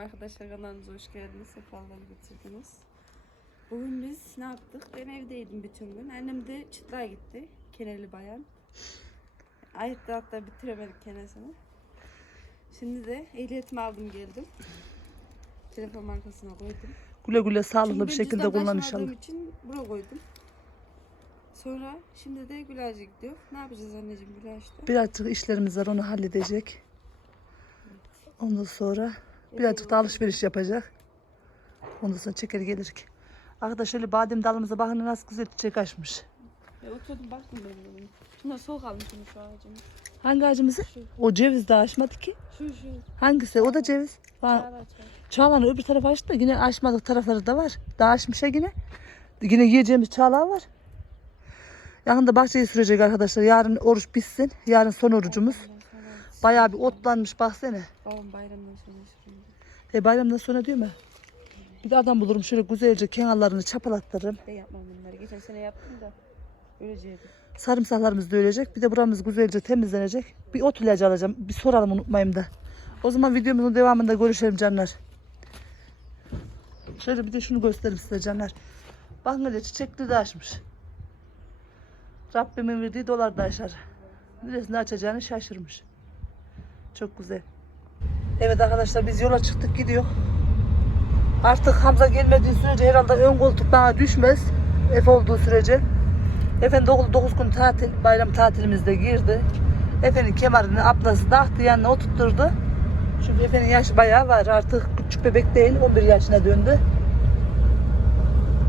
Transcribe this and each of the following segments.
Arkadaşlar kanalımıza hoş geldiniz. Sefalar getirdiniz. Bugün biz ne yaptık? Ben evdeydim bütün gün. Annem de çıtlığa gitti. Keneli bayan. Ayıptı hatta bitiremedik kenesini. Şimdi de ehliyetimi aldım geldim. Telefon markasına koydum. Güle güle sağlıklı bir şekilde kullan inşallah. için buraya koydum. Sonra şimdi de Güler'e gidiyor. Ne yapacağız anneciğim Güler'de? Birazcık işlerimiz var onu halledecek. Ondan sonra birazcık da alışveriş yapacak. Ondan sonra çeker gelirik. Arkadaşlar şöyle badem dalımıza bakın nasıl güzel çiçek açmış. Ya oturdum baktım ben bunu. Şuna soğuk almışım şu ağacımı. Hangi ağacımızı? Şu, O ceviz daha açmadı ki. şu, şu. Hangisi? O da ceviz. Var. Çağla çağla. Çağla'nın öbür tarafı açtı da yine açmadık tarafları da var. Daha açmış ya yine. Yine yiyeceğimiz çağla var. Yakında bahçeyi sürecek arkadaşlar. Yarın oruç bitsin. Yarın son orucumuz. Bayağı bir otlanmış baksana. Babam bayramdan sonra. E bayramdan sonra diyor mu? Bir de adam bulurum şöyle güzelce kenarlarını çapalattırırım. De yapmam bunları. Geçen sene yaptım da öyleydi. Sarımsaklarımız da ölecek. Bir de buramız güzelce temizlenecek. Bir ot ilacı alacağım. Bir soralım unutmayayım da. O zaman videomuzun devamında görüşelim canlar. Şöyle bir de şunu göstereyim size canlar. Bakın hele çiçekli de açmış. Rabbimin verdiği dolar da açar. Neresinde açacağını şaşırmış. Çok güzel. Evet arkadaşlar biz yola çıktık gidiyor. Artık Hamza gelmediği sürece herhalde ön koltuk bana düşmez. Efe olduğu sürece. Efendim 9, gün tatil, bayram tatilimizde girdi. Efe'nin kemerini ablası taktı yanına oturtturdu. Çünkü Efe'nin yaşı bayağı var artık küçük bebek değil 11 yaşına döndü.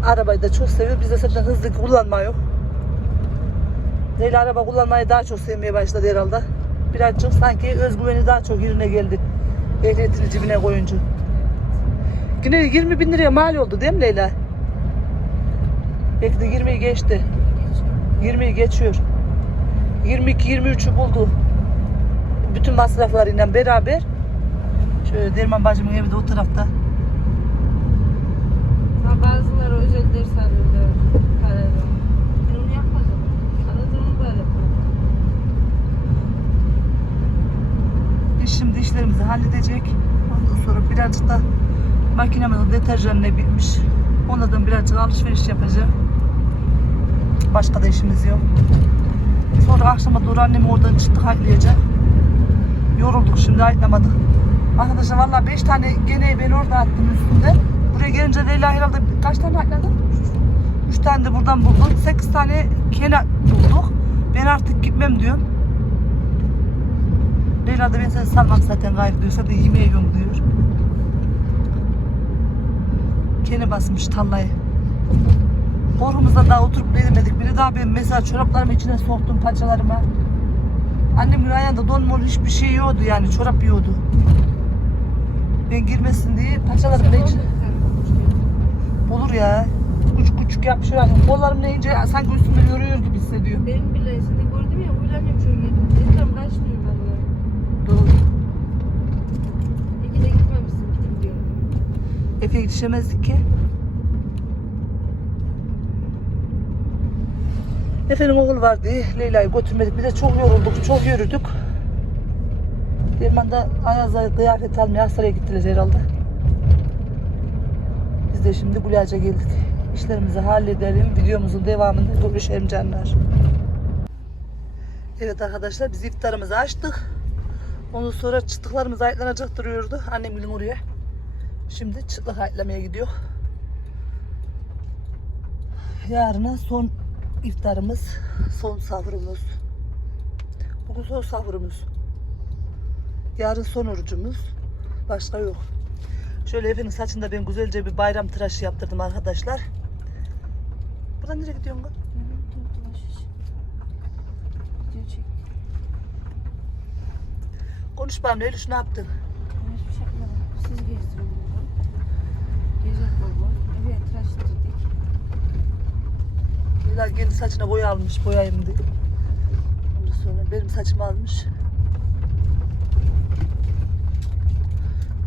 Arabayı da çok seviyor. Biz de zaten hızlı kullanma yok. Leyla araba kullanmayı daha çok sevmeye başladı herhalde. Birazcık sanki özgüveni daha çok yerine geldi. Ehliyetini cebine koyunca. Yine 20 bin liraya mal oldu değil mi Leyla? Belki de 20'yi geçti. 20'yi geçiyor. 22-23'ü buldu. Bütün masraflarıyla beraber. Şöyle Derman bacımın evi de o tarafta. Ha bazıları özel ders alıyorlar. Parayla. Ben onu yapmadım. Anladığımı böyle yapmadım. Biz şimdi işlerimizi halledecek. Ondan sonra birazcık da makinemizin deterjanı bitmiş. Onlardan birazcık alışveriş yapacağım. Başka da işimiz yok. Sonra akşama doğru annemi oradan çıktı haylayacak. Yorulduk şimdi haylamadık. Arkadaşlar vallahi 5 tane gene ben orada attım üstünde. Buraya gelince Leyla herhalde kaç tane hayladın? 3 tane de buradan bulduk. 8 tane kene bulduk. Ben artık gitmem diyorum. Leyla da ben seni salmam zaten gayet diyorsa da yemeğe yiyorum diyor. Kene basmış tallayı. Korkumuzdan daha oturup veremedik. Biri daha ben mesela çoraplarımı içine soktum paçalarıma. Annemin ayağında don mor hiçbir şey yiyordu yani çorap yiyordu. Ben girmesin diye paçalarımın içine. Olur ya. Küçük küçük yapışıyor. Yani kollarım neyince sanki üstümde yürüyor gibi hissediyor. Ben bile seni gördüm ya uylanıyorum şöyle yedim. Dedim kaçmıyor vallahi. Doğru. İki de gitmemişsin gittim diyor. Efe'ye yetişemezdik ki. Efe'nin okul vardı. Leyla'yı götürmedik. Bir de çok yorulduk. Çok yürüdük. Derman da Ayaz'a kıyafet almaya Aksaray'a gittiler herhalde. Biz de şimdi Gulaca geldik. İşlerimizi halledelim. Videomuzun devamında görüşelim canlar. Evet arkadaşlar biz iftarımızı açtık. Ondan sonra çıtıklarımız ayıtlanacak duruyordu. Annemgilin oraya. Şimdi çıtlık ayıtlamaya gidiyor. Yarına son iftarımız, son sahurumuz. Bugün son sahurumuz. Yarın son orucumuz. Başka yok. Şöyle Efe'nin saçında ben güzelce bir bayram tıraşı yaptırdım arkadaşlar. Buradan nereye gidiyorsun. Konuş benimle Eylül ne yaptın? Ben hiçbir şey yapmadım. Siz gezdirin Gezek baba. Evet tıraş ettirdik. Leyla kendi saçına boya almış, boyayayım diye. Ondan sonra benim saçımı almış.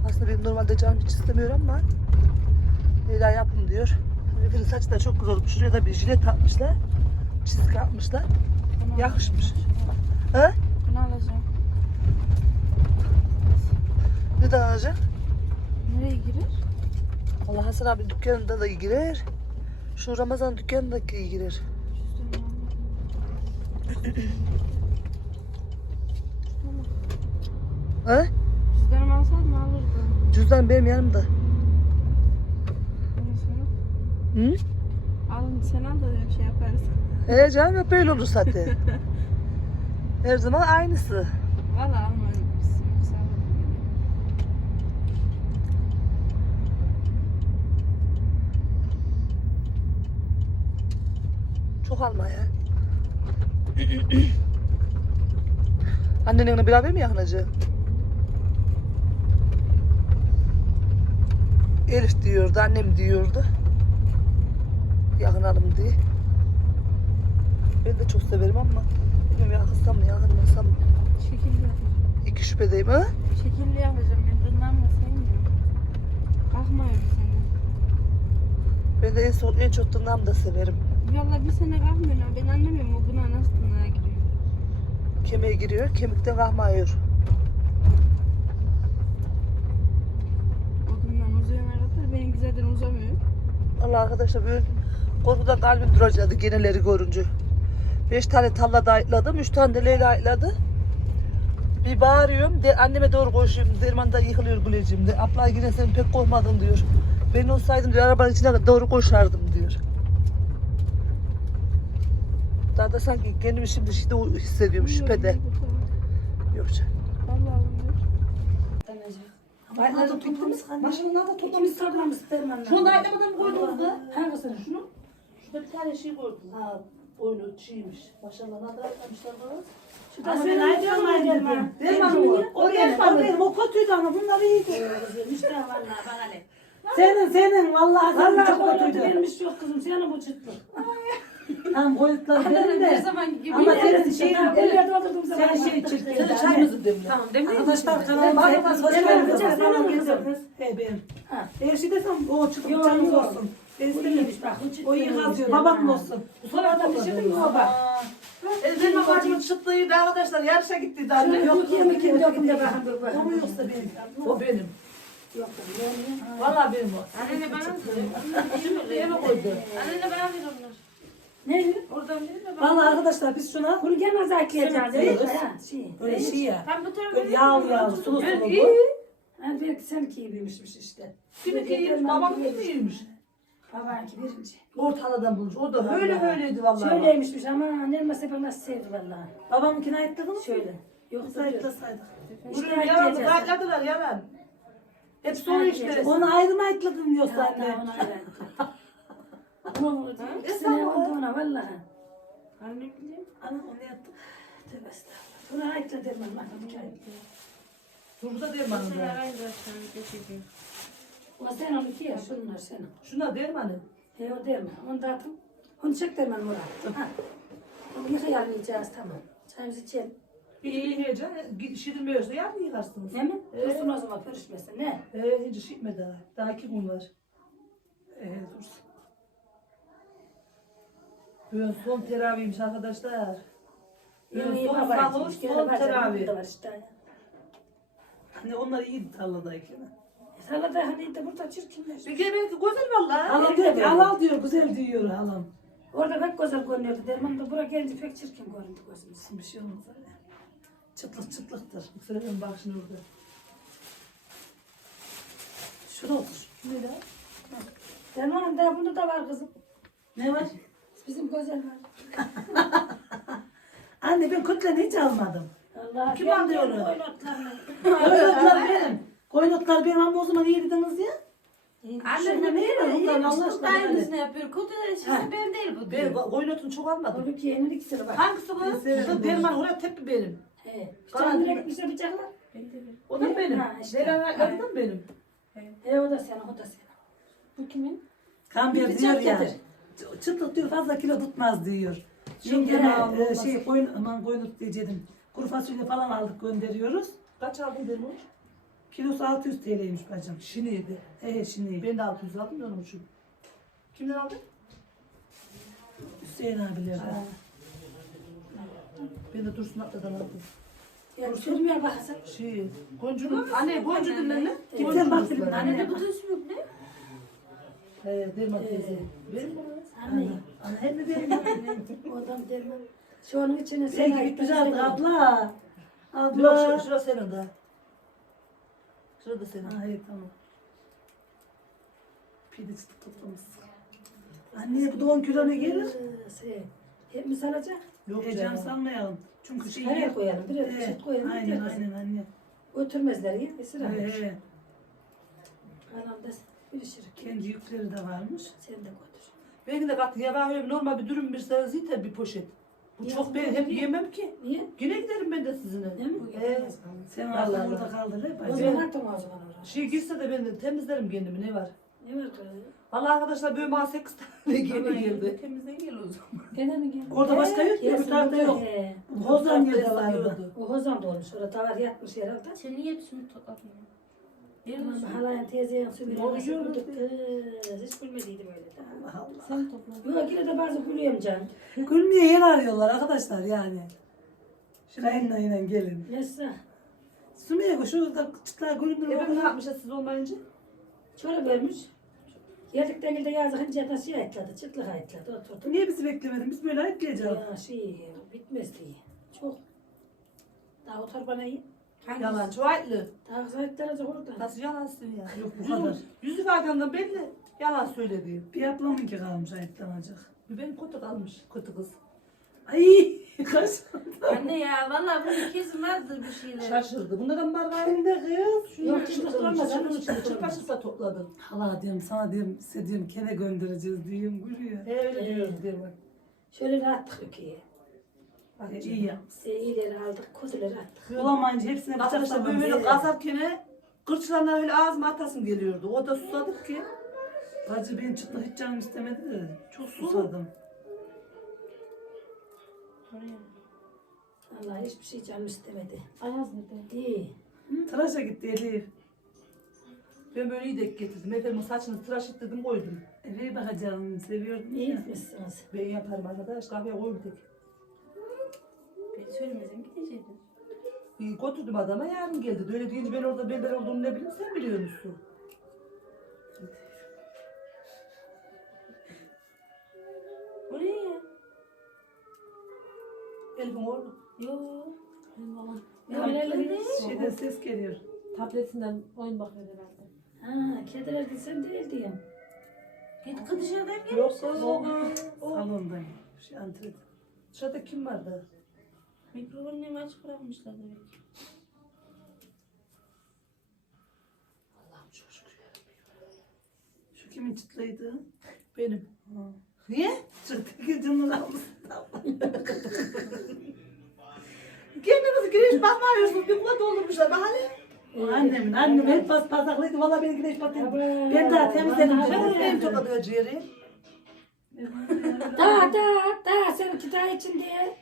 Aslında benim normalde canım hiç istemiyor ama Leyla yapın diyor. Efe'nin saçı da çok güzel olmuş. Şuraya da bir jilet atmışlar. Çizik atmışlar. Bunu Yakışmış. He? Bunu alacağım. Neden alacak? Ne Allah Hasan abi dükkanında da girer. Şu Ramazan dükkanındaki girer. He? Cüzdanımı alsaydım alırdım. Cüzdan benim yanımda. Hı? alın sen al da bir şey yaparız. He canım hep öyle olur zaten. Her zaman aynısı. Valla almadım. Sağ olun. Çok alma ya. Annenin yanına beraber mi yakınacak? Elif diyordu, annem diyordu. Yakınalım diye. Ben de çok severim ama bilmiyorum yakınsam mı yakınmasam mı? Şekilli yapacağım. İki şüphedeyim ha. Şekilli yapacağım. Ben tırnağımla sevmiyorum. Kalkmıyor sene. Ben de en, son, en çok tırnağımı da severim. Valla bir sene kalkmıyor. ha. Ben anlamıyorum o buna nasıl tırnağa giriyor. Kemiğe giriyor, kemikten kalmıyor. Odundan uzayana kadar benimki zaten uzamıyor. Allah arkadaşlar böyle korkudan kalbim duracaktı geneleri görünce. Beş tane talla da ayıkladım, üç tane de Leyla ayıkladı. Bir bağırıyorum, de, anneme doğru koşuyorum, dermanda yıkılıyor güleceğim de. Abla yine sen pek korkmadın diyor. Ben olsaydım diyor, arabanın içine doğru koşardım diyor. Daha da sanki kendimi şimdi işte hissediyorum, şüphede. Yok canım. Valla uyuyor. Aynen toplamış. Başını da toplamış sarmamış dermanla. Şunu da ayıklamadan mı koydun kız? Hangisini şunu? Şurada bir tane şey koydum. Ha, boynu çiğmiş. Maşallah ne kadar ayıklamışlar kız. Şu da senin ayıklamayı derman. Derman mı? O benim, o benim. O kötüydü ama bunlar iyiydi. İşte vallahi bana ne. Senin senin vallahi senin çok kötüydü. Vermiş yok kızım senin bu çıktı. Tamam koyduklar benim Her de. zaman gibi. Ama senin şeyin ellerde oturdum sana. Sen şey çıktı. Sen de çayımızı demle. Tamam mi? Arkadaşlar kanalıma Bak, hepiniz hoş bak, geldiniz. bak, bak. He benim. Her şey desem o çıkıp canınız olsun. Ben istemiyorum. O iyi kazıyor. Babam olsun. Sonra da bir şey mi baba? Benim bacımın çıtlığıydı arkadaşlar. Yarışa gitti anne. Yok yemek yedim yokum da bakın. O mu yoksa benim? O benim. Yok. Vallahi benim o. Anne bana diyor. Yeme koydu. Anne bana onlar. Ne? Oradan değil mi? Vallahi arkadaşlar biz şuna Bunu gene zakleyeceğiz. Sümük değil mi? diyoruz. Ha, Şey. böyle şey ya. Tam bu tarafa Böyle yağlı yağlı sulu sulu bu. Ha, belki seninki gibiymişmiş işte. Kimi giymiş, babam kimi giymiş. Babanki birinci. Ortalardan bulmuş. O da böyle böyleydi vallahi. Şöyleymişmiş ama annem mesela nasıl sevdi vallahi. Babamınkini ayıtladın mı? Şöyle. Yok Sayıtlasaydık. İşte Bunu yalan, ayıklayacağız. kaynadılar yalan. Hep soru işte. Onu ayrı mı ayıtladın diyorsun anne? ona öyle. Bunu ikisine oldu ona vallahi. Anne bileyim. Ana onu yaptık. Tövbe estağfurullah. Bunu ayıkla derim Allah. Turda dermanı Sen da. arayın da sen sen onu ki ya şunlar senin. Şuna dermanı. He o derme. Onu da atın. Onu çek derman Murat. Ha. Onu yıkayalmayacağız tamam. Çayımızı içelim. Bir iyi heyecan. Şirinmiyorsa yarın yıkarsınız. Ne mi? Ee? Dursun o zaman pörüşmesin. Ne? Ee, hiç şişme daha. Daha iki gün var. Ee, dursun. Bugün son teravihmiş arkadaşlar. Bugün Yemeği son. Gene son teravih. Hani onlar iyiydi tarladayken. Salata hani de burada çirkinleşmiş. Bir kere belki güzel valla. Halam diyor ki al al diyor güzel diyor halam. Orada pek güzel görünüyordu derman da buraya gelince pek çirkin göründü gözümüz. Bir şey olmaz öyle. Çıtlık çıtlıktır. Söyleyin bak şimdi orada. Şurada otur. Ne lan? Derman da bunda da var kızım. Ne var? Bizim güzel var. Anne ben kütleni hiç almadım. Allah Kim aldı onu? Koynotlar benim. Koynotlar benim ama o zaman iyi dediniz ya. Annem de ne var? böyle Allah aşkına aynısını yapıyor. Kutuda şimdi benim değil bu Ben diyor. koynotunu çok almadım. Onu ki yeni ikisini var. Hangisi bu? Bu derman oraya tepi benim. Gibi. direkt bize bıçaklar. O da benim. Ayakları da benim. He o da senin o da senin. Bu kimin? Kamber diyor ya. Çıtlık diyor fazla kilo tutmaz diyor. Şimdi Yengeme ne? e, şey koyun aman koyunut diyecektim. Kuru fasulye falan aldık gönderiyoruz. Kaç aldın derman? Kilosu 600 TL'ymiş bacım. Şiniydi. He şimdi Ben de 600 aldım ya onun için. Kimden aldın? Hüseyin abilerden. Ben de Dursun Atlı'dan aldım. Ya sürmeye bakasın. Şey, Goncu'nun, anne Goncu dinlen ne? Git sen bak. Anne de bu da ismi ne? He, Derman Ee, teyze. Mi? Anne. Ana hem mi? Oradan derman. Şu onun içine Sen ayıktan güzel sen- abla. Yok Abla. şu- şura senin de. Şurada senin. Hayır tamam. Pide çıtı toplamışsın. Anne bu da 10 kilo ne gelir? Ee, Şey, hep mi salacak? Yok Ecem canım. sanmayalım. Çünkü şey Nereye koyalım? Bir He, evet, koyalım. Aynen Aynen, anne. Götürmezler ya. Esir almış. he. Anam da birişir. Kendi yükleri de varmış. Sen de götür. Belki de katı ya ben öyle normal bir dürüm bir sarı bir poşet. Bu Ya, çok ben hep yiyemem ki. Niye? Yine giderim ben de sizinle. Değil mi? He. Sen Allah aklın Allah. orada kaldı ne O zaman attım o zaman oraya. Şey girse de ben de temizlerim kendimi ne var. Ne var kız? Vallahi arkadaşlar böyle bana 8 tane geri geldi. Temizden gel o zaman. Gene mi geldi? Orada başka yok ya, Gelsin bu tarafta burada, yok. Hozan yerde vardı. O hozan da olmuş. Orada davar yatmış herhalde. Sen niye hepsini topladın? Halayan teyzeyen sümüğü Doğru nasıl diyorsun. güldük kız. Hiç gülmediydim öyle de. Allah Allah. Sen topla. Yok yine de bazı gülüyorum canım. Gülmeye yer arıyorlar arkadaşlar yani. Kayınla yine gelin. Neyse. Sümeyye şurada çıtlar gülümdür bakın. ne yapmışlar siz olmayınca? Çorap vermiş. Geldikten gilde yazık ince de şey ayıtladı. Çıtlık ayıtladı. Oturdum. Niye bizi beklemedin? Biz böyle ayıp diyeceğiz. Ya şey bitmez diye. Çok. Daha o torba Yalancı white'lı. Daha zayıflanacak orada. Nasıl yalansın ya? Yok bu kadar. Yüz, ifademden belli. Yalan söylediğim. Bir ablamınki kalmış ayıplanacak. Bir benim kötü kalmış. Kötü kız. Ay kaç. Anne ya vallahi bunun kesin vardır bir şeyler. Şaşırdı. Bunlardan var gayet. Hem de kız. Yok. Şunun Onun içine için çırpa çırpa topladım. Hala diyorum sana diyorum size diyorum kene göndereceğiz diyorum gülüyor. He öyle Ee. diyoruz diyor bak. Şöyle rahattık ülkeye. Bak E, canım. iyi yapmışsın. E, iyileri aldık, kötüleri attık. Bulamayınca hepsine bıçak Arkadaşlar sallamış. böyle kazarken kırçlarına öyle ağzıma atasım geliyordu. O da susadık ki. Bacı benim çıtlık hiç canım istemedi de çok susadım. Allah hiçbir şey canım istemedi. Ayaz nerede? Değil. Tıraşa gitti Elif. Ben böyle iyi denk getirdim. Efendim saçını tıraş ettirdim koydum. Eve bakacağım seviyordum İyi ya. etmişsiniz. Ben yaparım arkadaş kahveye koydum tek. Ben söylemesem gidecektim. İyi götürdüm adama yarın geldi. Öyle deyince ben orada berber olduğumu ne bileyim sen biliyor musun? O ne ya? Elif'in oğlu. Yo. Benim babam. Ya öyle Şeyden ses geliyor. Tabletinden oyun bakıyor herhalde. Ha, kediler de sen değil diyeyim. Git kız dışarıdan gel. Yok kız o. o. Salondayım. Şu antret. Dışarıda kim vardı? Mikrofonunu açık bırakmışlar demek. Allah'ım çok şükür ya. Şu kimin çıtlıydı? Benim. Ha. Niye? Çıktı canını almış. Kendinizi güneş bakmıyorsunuz. Bir kula doldurmuşlar. Bak hani. Annemin, annem hep pas pasaklıydı. Valla beni güneş batırdı. Ben daha temizledim. Ben onu Ben neyim de tokadığı ciğeri? Daha daha daha seninki daha içinde.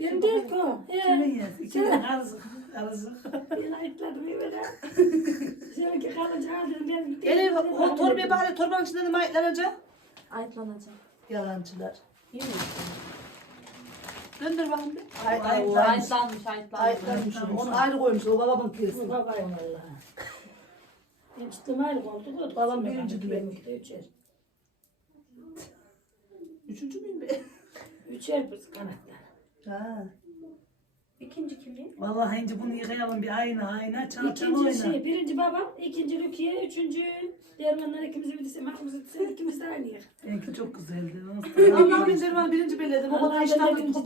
Benim değil ki o. Kimin yes? İkiden arızık. Arızık. Ben ayıkladım böyle. Seninki aldım ben. Elif o torbaya bak hele torbanın içinde de mayıtlanacak. Ayıtlanacak. Yalancılar. Yemin Döndür bakayım bir. Ay, Ay, ay, ay. ay. Ayıtlanmış ayıtlanmış. Ayıtlanmış. Onu ayrı koymuş. O babamın kesi. babayım valla. Benim çıktığım ayrı da Babam birinci İki, dümen. iki de Üçer. Üçüncü müyüm ben? Üçer biz kanatlar. Ha. İkinci kimi? Vallahi ince bunu yıkayalım bir ayna ayna çal çal İkinci oyna. şey, birinci babam, ikinci Rukiye, üçüncü Dermanlar ikimizi bilirsin, hakkımızı bilirsin, ikimiz de aynıyız. Benimki çok güzeldi. Allah ben Derman birinci belledim. O ki.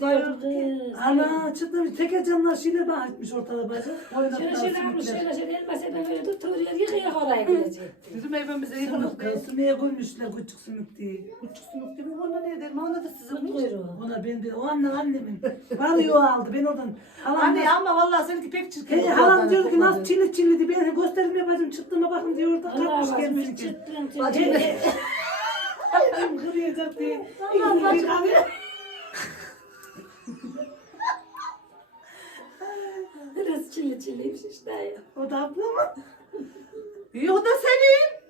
diyorduk kız. Ana çıkmış teker camlar şile bak etmiş ortada bacı. Şöyle şöyle almış, şöyle şöyle elmas eden böyle tutuyor, yıkıyor oraya gidecek. Bizim evimize Sümük yıkılıp be. sümüğe koymuşlar küçük sümük diye. Küçük sümük değil mi? Onda ne ederim? Onda da sizin. Ona ben bir o anne annemin. Banyo aldı ben oradan. Halam Anne ama vallahi seninki pek çirkin. He, halam diyordu ki nasıl çili çili ben gösterdim yapacağım çıktığıma bakın diyor orada Allah kalkmış razı gelmiş olsun, ki. çıttın, Bacım çıttın. be. Elim kırıyacak diye. Allah İkimiz bir bacım. kahve. Biraz çilli çilliymiş işte ya. O da abla mı? İyi o da senin.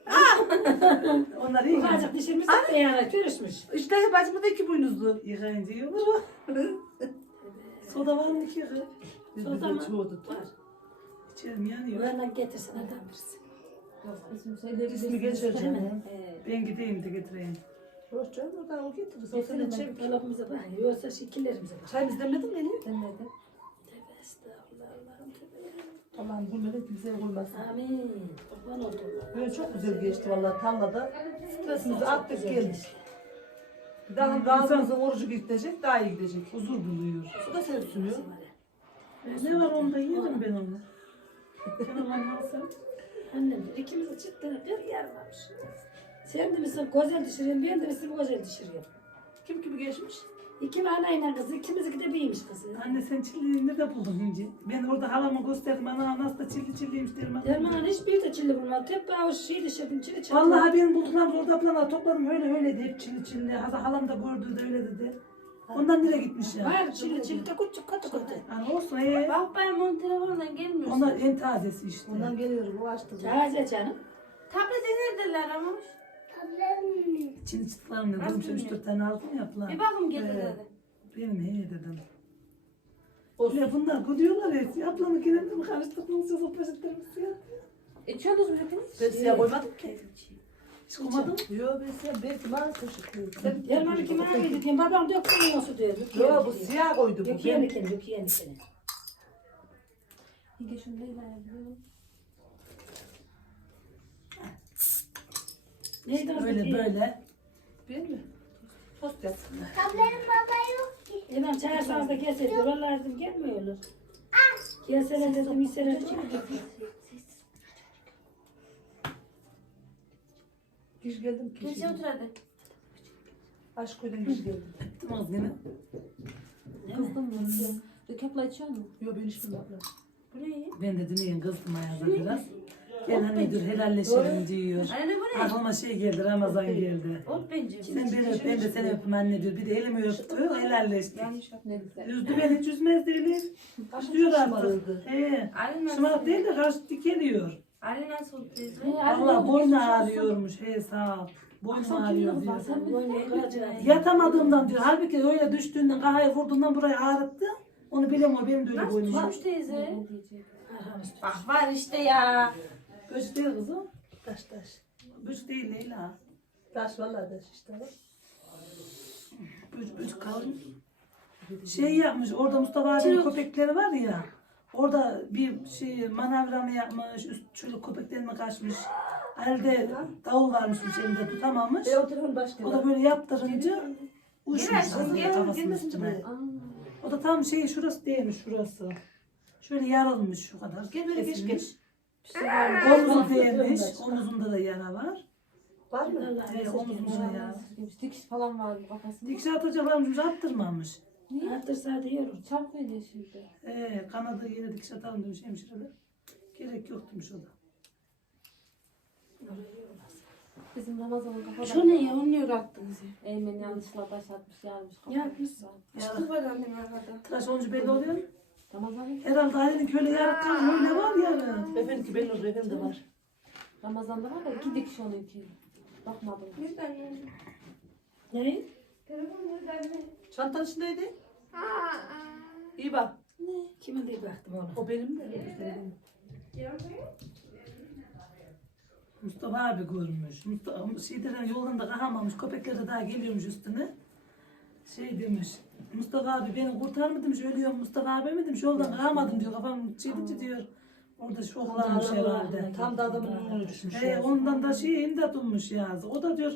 Onlar iyi. Ufacık dişimiz de yani görüşmüş. İşte bacımı da iki boynuzlu. Yıkayınca iyi olur mu? Soda var mı ki? Soda mı? çoğudu. Var. İçerim yanıyor. Buradan getirsin adam birisi. İsmi geçireceğim. Ee, Ben gideyim de getireyim. Yok canım oradan o getirir. O senin çevik. dolabımıza bak. Yoksa şekillerimize bak. Çay biz demledin mi? ben dedim. Tövbe estağfurullah Allah'ım tövbe. Allah'ım gülmeden kimseye koymasın. Amin. Kurban oldum. Böyle çok güzel geçti vallahi tarlada. Stresimizi attık geldik. Daha ağzımızın orucu gidecek, daha iyi gidecek. Huzur buluyor. Su da sevsiniyor. Ne var onda yedim ben onu. Sen onu alsın. Annem ikimiz çıktı bir yer varmış. Sen de misin güzel düşürüyorsun, ben de misin güzel düşürüyorum. Kim kimi geçmiş? İki anayla kızı, ikimiz de büyümüş kızı. Anne sen çilliğini nerede buldun ince? Ben orada halama gösterdim. Ana nasıl da çilli çilliymiş derim. ana. Dermanın hiçbir de çilli bulmadı. Hep ben o şey düşürdüm, çilli çilli. Vallahi benim bulduklarım orada plana topladım öyle öyle hep çilli çilli. Hatta halam da gördü de öyle dedi. Ondan nereye gitmiş ya? Var çilli çilli de küçük katı katı. Yani olsun ee. Bak benim onun telefonundan gelmiyor. Onlar en tazesi işte. Ondan geliyorum o açtı. Taze canım. Tableti neredeler ama? Çin'i çıtlarım ne durmuş üç dört tane aldım ya plan. Bir bakım getir Ee, dedi. Benim he dedim. Öyle bunlar gidiyorlar ya. Ablamı karıştırdık mı siz o poşetlerimizi ya? İçiyorsunuz mu hepiniz? Ben siyah koymadım ki. Hiç koymadın mı? Yok ben siyah belki bana teşekkür Dermanı kime ait diyeyim, babam döktü su diyor. Yok bu siyah koydu bu. Yok Ben yeni kendi, yok yeni kendi. Yenge şunu da. Neydi o? Böyle böyle. Ben mi? Tost yapsın. İmam çağırsanız da keserdi. Vallahi dedim gelmiyorlar. Gelseler dedim, dedim. Hiç geldim ki. Kimse otur hadi. Aşk koydum hiç geldim. Tamam yine. Kızdım mı? Dökepla içiyor mu? Yok ben hiç bilmem. Bu ne ya? Ben de dinleyin kızdım ayağında biraz. Anne dur helalleşelim diyor. Anne bu ne? Aklıma şey geldi Ramazan geldi. Ot bence. Sen beni öp ben de seni öpüm anne diyor. Bir de elimi öptü helalleştik. Ne güzel. Üzdü beni hiç üzmez değil. Üzüyor artık. He. Nasıl? Şımarık değil de karşı dikeliyor. Ali nasıl teyze? Allah boynu ağrıyormuş. He sağ ol. Boynu ağrıyor diyor. Yatamadığımdan diyor. Halbuki öyle düştüğünden kahaya vurduğundan burayı ağrıttı. Onu bilemem o benim de öyle Nasıl boynum var. düşmüş teyze? Bak var işte ya. Göç değil kızım. Taş taş. Göç değil Leyla. Taş vallahi taş işte. Göç, göç kalın. Şey yapmış orada Mustafa abinin köpekleri var ya. Orada bir şey manavra mı yapmış, üst çocuk köpeklerine kaçmış. Elde davul varmış elinde tutamamış. E o. O da böyle yaptırınca uçmuş. O da tam şey şurası değilmiş şurası. Şöyle yarılmış şu kadar. Gel böyle geç geç. Omzu değmiş. Omuzunda da yara var. Var mı? He, omuzunda da yara. Dikiş falan var kafasında. Dikiş atacaklarmış attırmamış. Attırsa diyorum. Çabuk öyle şimdi. Ee, kanadı yine dikiş atalım demiş hemşireler. Gerek yok demiş o da. Bizim Ramazan'ın kafada. Şu ne ya, onu niye attınız ya? Eymen yanlışla başlatmış yarmış. Ne yapmışsın? Yara. var annem arkada. Tıraş olunca belli oluyor. mu? Herhalde ailenin köyle yarı kan öyle var yarı. Efendim ben orada efendim de var. Ramazan'da var ya iki dikiş onunki. Bakmadım. Ne? Çantanın içindeydi. İyi bak. Kime diye baktım ona. O benim de. Mustafa abi görmüş. Mustafa şeyden yoldan da kahamamış. Köpekler de daha geliyormuş üstüne. Şey demiş. Mustafa abi beni kurtar mı demiş. Ölüyorum Mustafa abi mi demiş. Yoldan kahamadım diyor. Kafam çiğdikçe diyor. Orada şoklanmış herhalde. Tam da adamın önüne düşmüş. He, ondan da şey imdat olmuş yazı. O da diyor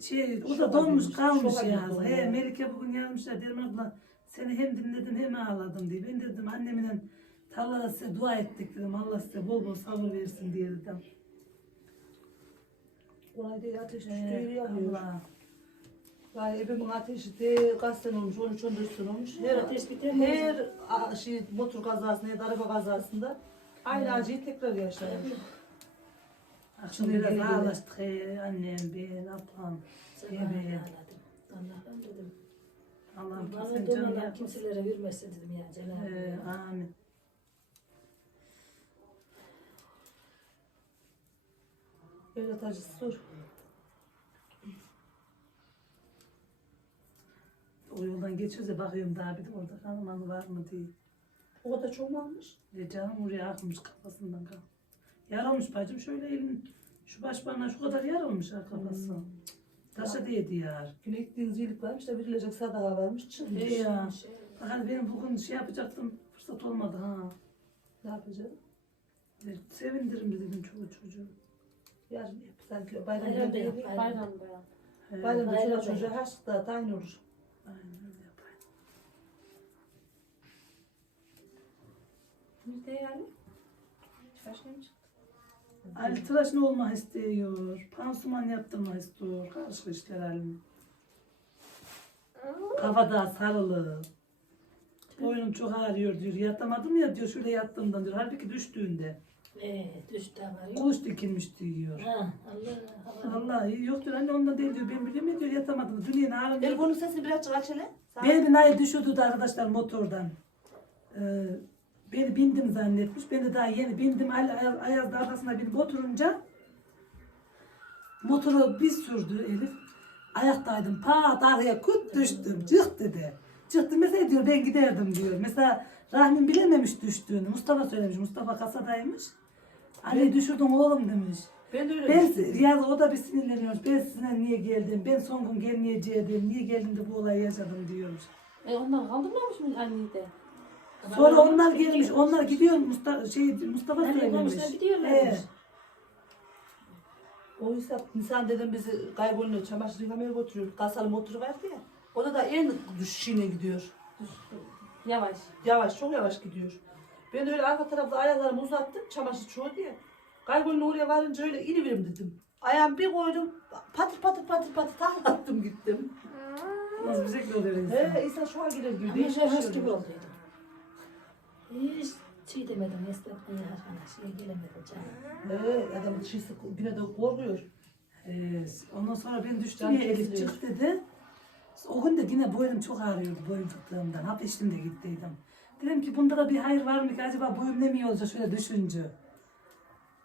şey o da donmuş kalmış girdi He. Melike bugün yazmışlar Derman abla seni hem dinledim hem ağladım diye. Ben dedim annemle tarlada size dua ettik dedim. Allah size bol bol sabır versin diye dedim. Olay değil ateş yanıyor. Allah. Vay evimin ateşi de kaç sene olmuş, 13-14 sene olmuş. Her, Ateş biter mi? her a- şey, motor kazasında ya da araba kazasında aynı acıyı tekrar yaşıyor. Akşam Şimdi biraz geri ağlaştık he, annem ben ablam. Evet. Allah'ım dedim. Allah'ım Bana kimsenin canını yakmasın. kimselere vermesin dedim ya Cenab-ı Hak. amin. Evlat acısı zor. O yoldan geçiyoruz ya bakıyorum daha bir de orada kanımanı var mı diye. O kadar çok mu almış? E canım oraya akmış kafasından kan. Yarılmış bacım şöyle elin şu baş parmağı şu kadar yarılmış ha kafası. Taşa değdi yar. Yine gittiğiniz iyilik varmış da verilecek sadağa varmış çıkmış. He ya. Fakat benim bugün şey yapacaktım fırsat olmadı ha. Ne yapacağız? E, Sevindirim dedim çoğu çocuğu. Yarın yap. Sanki bayram Bayramda değil. yap, bayramda. He, Bayramda Bayramda çocuğa harçlık da tayin olur. Aynen öyle yapayım. Müjde yani. Çıktı? Ali tıraş ne olmak istiyor? Pansuman yaptırmak istiyor. Karışık işler halim. Kafada sarılı. Boynum çok ağrıyor diyor. Yatamadım ya diyor. Şöyle yattığımdan diyor. Halbuki düştüğünde. Ee, düştü var. Kuş dikilmiş diyor. Ha, Allah Allah. Vallahi yok diyor. Anne ondan değil diyor. Ben biliyorum diyor. Yatamadım. Dünyanın ağrım diyor. Telefonun sesini birazcık aç hele. Sağ- Beni bir naya düşürdü de arkadaşlar motordan. Ee, beni bindim zannetmiş. Ben de daha yeni bindim. Ay- Ay- Ayaz'da arkasına binip oturunca motoru bir sürdü Elif. Ayaktaydım. Pat araya kut düştüm. Çık dedi. Çıktı mesela diyor ben giderdim diyor. Mesela Rahmin bilememiş düştüğünü. Mustafa söylemiş. Mustafa kasadaymış. Ali düşürdün oğlum demiş. Ben de öyle Ben düşünüyorum. Riyaz o da bir sinirleniyor. Ben sizinle niye geldim? Ben son gün gelmeyeceğim. Niye geldim de bu olayı yaşadım diyormuş. E ondan kaldırmamış mı anneyi de? Sonra onlar gelmiş. Onlar gidiyor Mustafa şey Mustafa Nereye söylemiş. konmuşlar gidiyorlarmış. He. O hesap Nisan dedim bizi kaybolmuyor. Çamaşır yıkamaya götürüyor. Kasalı motoru vardı ya. O da da en düşüşüne gidiyor. Yavaş. Yavaş, çok yavaş gidiyor. Ben öyle arka tarafta ayaklarımı uzattım. Çamaşır çoğu diye. Kaybolun oraya varınca öyle iniverim dedim. Ayağımı bir koydum. Patır patır patır patır taklattım gittim. Nasıl bir şekilde oluyor insan. He, insan şu an gelir gibi. Ama şey şey gibi olduydu. Hiç şey demedim, esnetmeye haşana, şeye gelemedi canım. He, adam çiğsi yine de korkuyor. Ee, ondan sonra ben düştüm ya Elif çık dedi. O gün de yine boynum çok ağrıyordu boyun fıtığımdan. Hap içtim de gittiydim. Dedim ki bunda da bir hayır var mı ki acaba boyum ne mi olacak şöyle düşünce.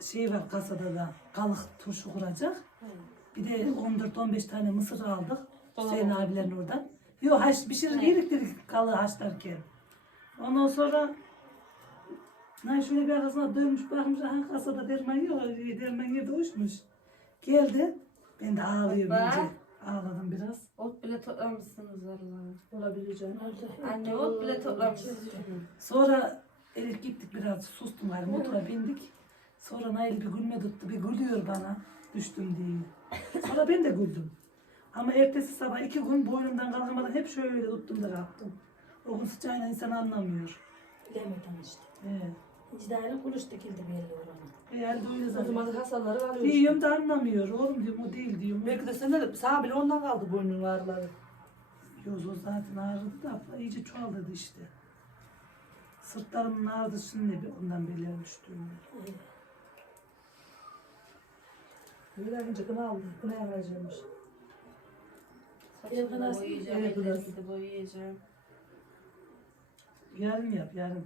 Şey var kasada da kalık turşu kuracak. Bir de 14-15 tane mısır aldık. Hüseyin abilerin oradan. Yok haş pişirir yedik dedik kalığı haşlarken. Ondan sonra Nay şöyle bir arasına dönmüş bakmış aha kasada derman yok. Derman yerde uçmuş. Geldi. Ben de ağlıyorum Baba. Ağladım biraz. Ot bile toplamışsınız vallahi. Olabilir canım. Anne ot bile toplamışsınız. Sonra Elif gittik biraz sustum galiba motora bindik. Sonra Nail bir gülme tuttu. Bir gülüyor bana düştüm diye. Sonra ben de güldüm. Ama ertesi sabah iki gün boynumdan kalkamadan hep şöyle tuttum da kalktım. O gün sıcağıyla insan anlamıyor. Bilemedim işte. Evet. Daire kuruş dikildi belli oranın. Herhalde öyle O zaman zannediyor. hastaları alıyor. Diyorum da anlamıyor. Oğlum diyorum o değil diyorum. Belki de sende de sana bile ondan kaldı boynun ağrıları. Yoz o zaten ağrıdı da iyice çoğaldı işte. Sırtlarımın ağrıdı şimdi bir ondan beri düştüğümde. Böyle önce kına aldı. Kına yapacakmış. Da nasıl- boyayacağım. Evet, Evet, burası. de boyayacağım. Yarın yap yarın.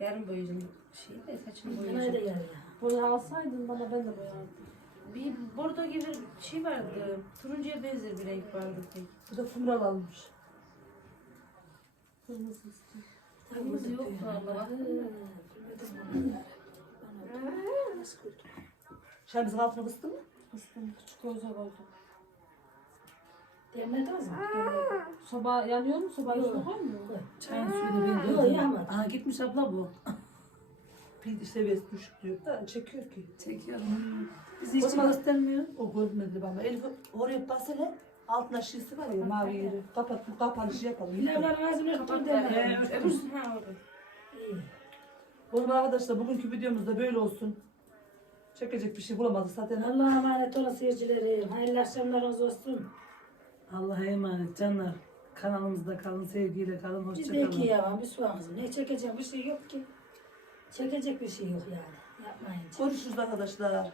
Yarın boyayacağım. Şey de saçımı Nerede boyayacağım. yarı ya? Boya alsaydın bana ben de boyardım. Bir bordo gibi bir şey vardı. Turuncuya benzer bir renk vardı tek. Bu da kumral almış. Kırmızı istiyor. Kırmızı yok valla. Şerbizin altına kıstın mı? Kıstım küçük göze koydum. Demlediniz mi? Soba yanıyor mu? Soba Yok. üstüne koymuyor mu? Çayın suyunu ben Yok, yağmadı. Aa gitmiş abla bu. Bir seviyesi düşük diyor da çekiyor ki. Çekiyorum. Bizi hiç zaman- göstermiyor. O görmedi bana. Elif oraya bas hele. Altına şişesi var ya mavi yeri. Kapat bu kapanışı yapalım. Pilavlar örtün Kapat. Öbürsün ha orada. İyi. O zaman arkadaşlar bugünkü videomuz da böyle olsun. Çekecek bir şey bulamadık zaten. Allah'a emanet olun seyircilerim. Hayırlı akşamlarınız olsun. Allah'a emanet canlar. Kanalımızda kalın, sevgiyle kalın, Biz hoşça de iki kalın. yavan bir soğan kızım. Ne çekecek bir şey yok ki. Çekecek bir şey yok yani. Yapmayınca. Görüşürüz arkadaşlar.